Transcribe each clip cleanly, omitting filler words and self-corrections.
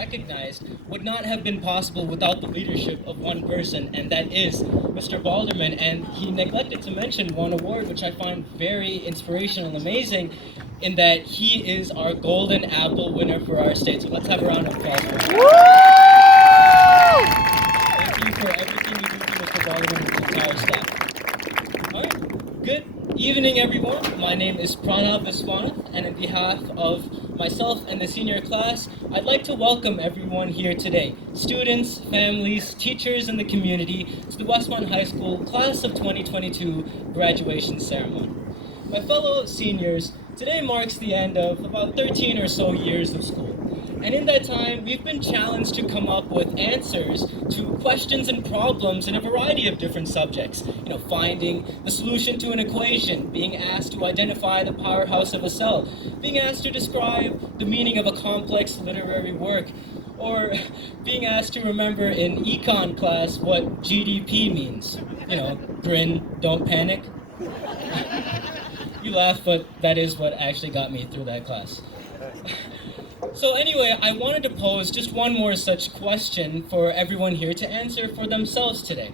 recognized would not have been possible without the leadership of one person, and that is Mr. Balderman. And he neglected to mention one award, which I find very inspirational and amazing, in that he is our Golden Apple winner for our state. So let's have a round of applause for him. Thank you for everything you do to Mr. Balderman and his entire staff. All right, good evening, everyone. My name is Pranav Viswanath, and on behalf of myself and the senior class, I'd like to welcome everyone here today, students, families, teachers, and the community, to the Westmont High School Class of 2022 graduation ceremony. My fellow seniors, today marks the end of about 13 or so years of school. And in that time, we've been challenged to come up with answers to questions and problems in a variety of different subjects. Finding the solution to an equation, being asked to identify the powerhouse of a cell, being asked to describe the meaning of a complex literary work, or being asked to remember in econ class what GDP means. Grin, don't panic. You laugh, but that is what actually got me through that class. So anyway, I wanted to pose just one more such question for everyone here to answer for themselves today.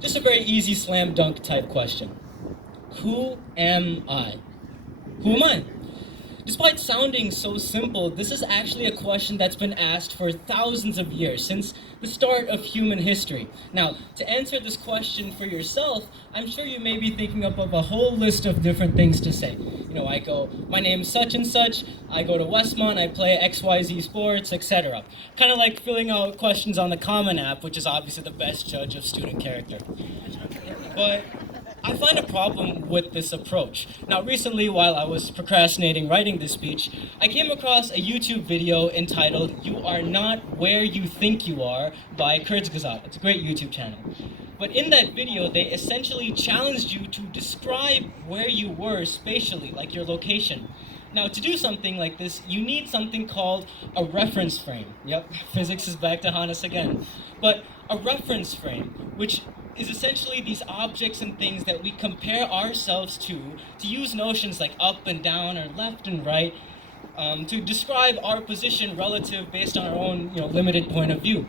Just a very easy slam dunk type question. Who am I? Who am I? Despite sounding so simple, this is actually a question that's been asked for thousands of years, since the start of human history. Now, to answer this question for yourself, I'm sure you may be thinking up of a whole list of different things to say. I go, my name's such and such, I go to Westmont, I play XYZ sports, etc. Kind of like filling out questions on the Common App, which is obviously the best judge of student character. But I find a problem with this approach. Now, recently, while I was procrastinating writing this speech, I came across a YouTube video entitled "You Are Not Where You Think You Are" by Kurzgesagt. It's a great YouTube channel. But in that video, they essentially challenged you to describe where you were spatially, like your location. Now, to do something like this, you need something called a reference frame. Yep, physics is back to haunt us again. But a reference frame, which is essentially these objects and things that we compare ourselves to use notions like up and down or left and right, to describe our position relative based on our own limited point of view.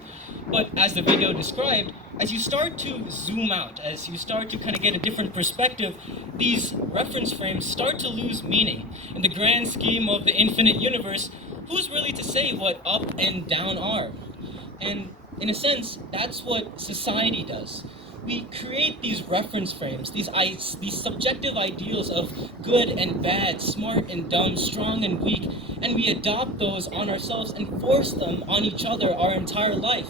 But as the video described, as you start to zoom out, as you start to kind of get a different perspective, these reference frames start to lose meaning. In the grand scheme of the infinite universe, who's really to say what up and down are? And in a sense, that's what society does. We create these reference frames, these subjective ideals of good and bad, smart and dumb, strong and weak, and we adopt those on ourselves and force them on each other our entire life.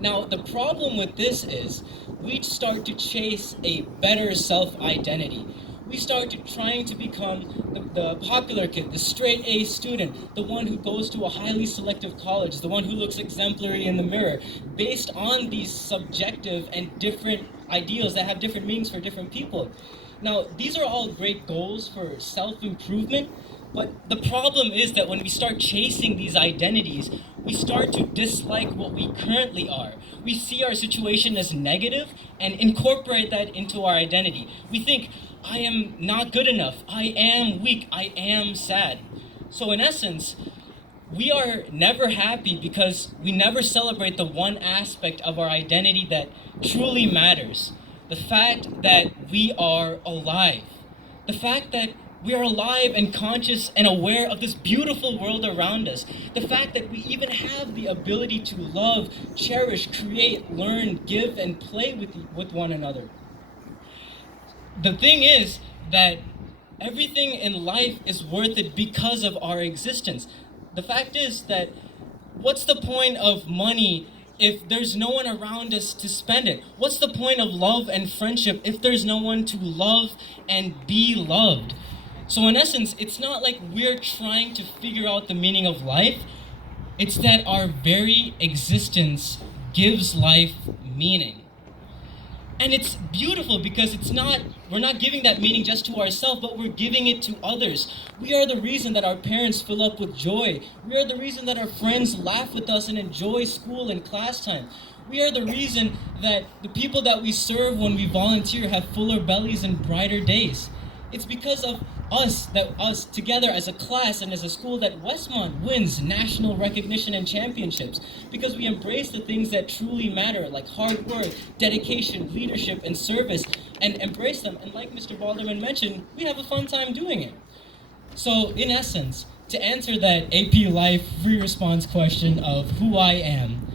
Now, the problem with this is we start to chase a better self-identity. We start trying to become the popular kid, the straight A student, the one who goes to a highly selective college, the one who looks exemplary in the mirror, based on these subjective and different ideals that have different meanings for different people. Now, these are all great goals for self-improvement, but the problem is that when we start chasing these identities, we start to dislike what we currently are. We see our situation as negative and incorporate that into our identity. We think, I am not good enough, I am weak, I am sad. So in essence, we are never happy because we never celebrate the one aspect of our identity that truly matters. The fact that we are alive. The fact that we are alive and conscious and aware of this beautiful world around us. The fact that we even have the ability to love, cherish, create, learn, give, and play with one another. The thing is that everything in life is worth it because of our existence. The fact is that what's the point of money if there's no one around us to spend it? What's the point of love and friendship if there's no one to love and be loved? So in essence, it's not like we're trying to figure out the meaning of life. It's that our very existence gives life meaning. And it's beautiful because we're not giving that meaning just to ourselves, but we're giving it to others. We are the reason that our parents fill up with joy. We are the reason that our friends laugh with us and enjoy school and class time. We are the reason that the people that we serve when we volunteer have fuller bellies and brighter days. It's because of us together as a class and as a school, that Westmont wins national recognition and championships because we embrace the things that truly matter, like hard work, dedication, leadership, and service, and embrace them. And like Mr. Balderman mentioned, we have a fun time doing it. So in essence, to answer that AP Life free response question of who I am,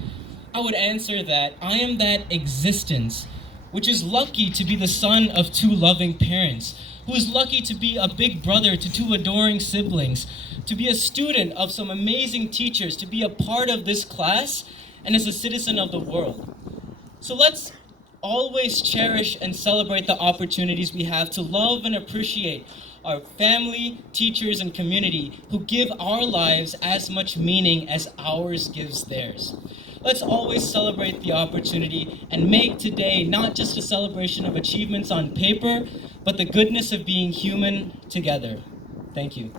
I would answer that I am that existence which is lucky to be the son of two loving parents, who is lucky to be a big brother to two adoring siblings, to be a student of some amazing teachers, to be a part of this class, and as a citizen of the world. So let's always cherish and celebrate the opportunities we have to love and appreciate our family, teachers, and community who give our lives as much meaning as ours gives theirs. Let's always celebrate the opportunity and make today not just a celebration of achievements on paper, but the goodness of being human together. Thank you.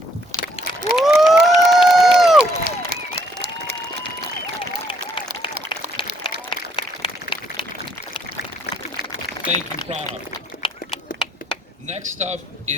Thank you, Pranav. Next up is